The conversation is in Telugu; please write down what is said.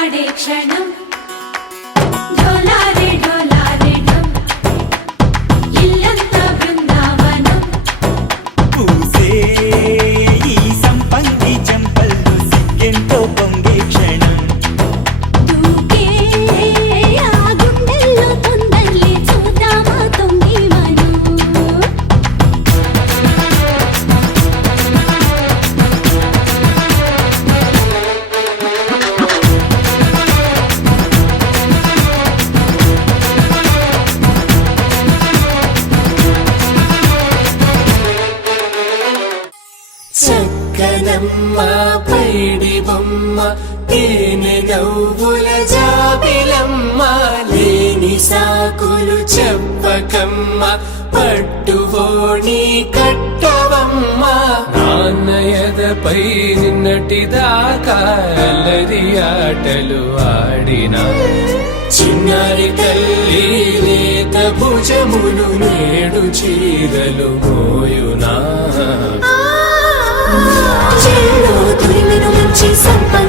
జోలాడే క్షణం డోలారే డోలారే డమ్ ఇల్లంతా బృందావనం పూసే ఈ సంపంగి చెంపల్లో సిగ్గెంతో పొంగే క్షణం దూకే ఆ గుండెల్లో తొందరలే చూద్దామా తొంగి మనం చక్కనమ్మ పైడి బొమ్మ తేనె నవ్వుల జాబిలమ్మ లేని సాకులు చెప్పకమ్మ పట్టువోణి కట్టవమ్మ నాన్నయదపై నిన్నటిదాకా అల్లరి ఆటలు ఆడినా చిన్నారి తల్లి లేత భుజములు నేడు చీరలు మోయునా చెల్లో తురిమిన మంచి సంపంగి